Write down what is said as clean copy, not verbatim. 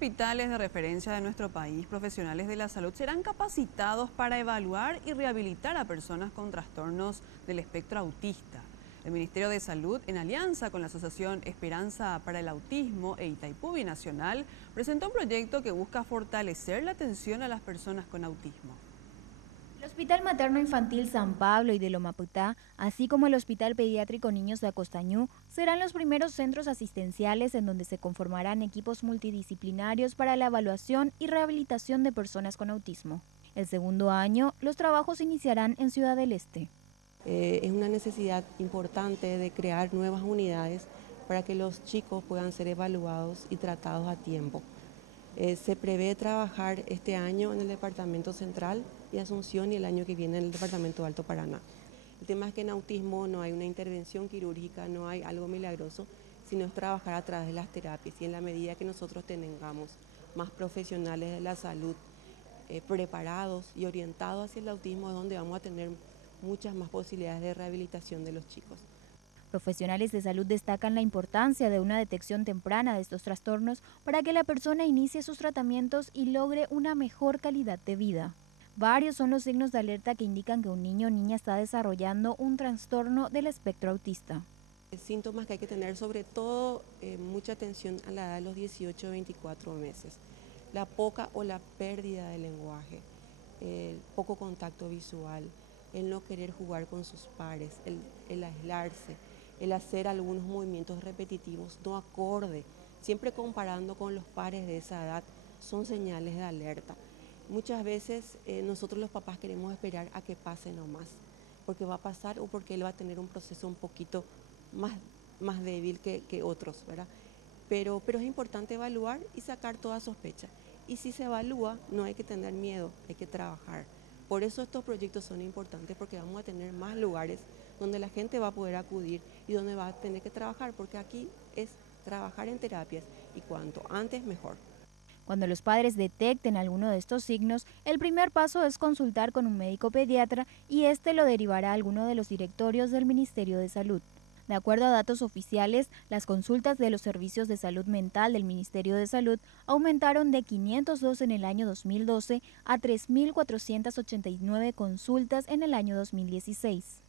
hospitales de referencia de nuestro país, profesionales de la salud serán capacitados para evaluar y rehabilitar a personas con trastornos del espectro autista. El Ministerio de Salud, en alianza con la Asociación Esperanza para el Autismo e Itaipú Binacional, presentó un proyecto que busca fortalecer la atención a las personas con autismo. El Hospital Materno Infantil San Pablo y de Lomaputá, así como el Hospital Pediátrico Niños de Acostañú, serán los primeros centros asistenciales en donde se conformarán equipos multidisciplinarios para la evaluación y rehabilitación de personas con autismo. El segundo año, los trabajos iniciarán en Ciudad del Este. Es una necesidad importante de crear nuevas unidades para que los chicos puedan ser evaluados y tratados a tiempo. Se prevé trabajar este año en el Departamento Central y Asunción y el año que viene en el Departamento de Alto Paraná. El tema es que en autismo no hay una intervención quirúrgica, no hay algo milagroso, sino es trabajar a través de las terapias, y en la medida que nosotros tengamos más profesionales de la salud preparados y orientados hacia el autismo es donde vamos a tener muchas más posibilidades de rehabilitación de los chicos. Profesionales de salud destacan la importancia de una detección temprana de estos trastornos para que la persona inicie sus tratamientos y logre una mejor calidad de vida. Varios son los signos de alerta que indican que un niño o niña está desarrollando un trastorno del espectro autista. Síntomas que hay que tener, sobre todo mucha atención a la edad de los 18 o 24 meses. La poca o la pérdida de lenguaje, el poco contacto visual, el no querer jugar con sus pares, el aislarse, el hacer algunos movimientos repetitivos no acorde, siempre comparando con los pares de esa edad, son señales de alerta. Muchas veces nosotros los papás queremos esperar a que pase nomás, porque va a pasar o porque él va a tener un proceso un poquito más débil que otros, ¿verdad? Pero es importante evaluar y sacar toda sospecha. Y si se evalúa, no hay que tener miedo, hay que trabajar. Por eso estos proyectos son importantes, porque vamos a tener más lugares donde la gente va a poder acudir y donde va a tener que trabajar, porque aquí es trabajar en terapias y cuanto antes mejor. Cuando los padres detecten alguno de estos signos, el primer paso es consultar con un médico pediatra y este lo derivará a alguno de los directorios del Ministerio de Salud. De acuerdo a datos oficiales, las consultas de los servicios de salud mental del Ministerio de Salud aumentaron de 502 en el año 2012 a 3.489 consultas en el año 2016.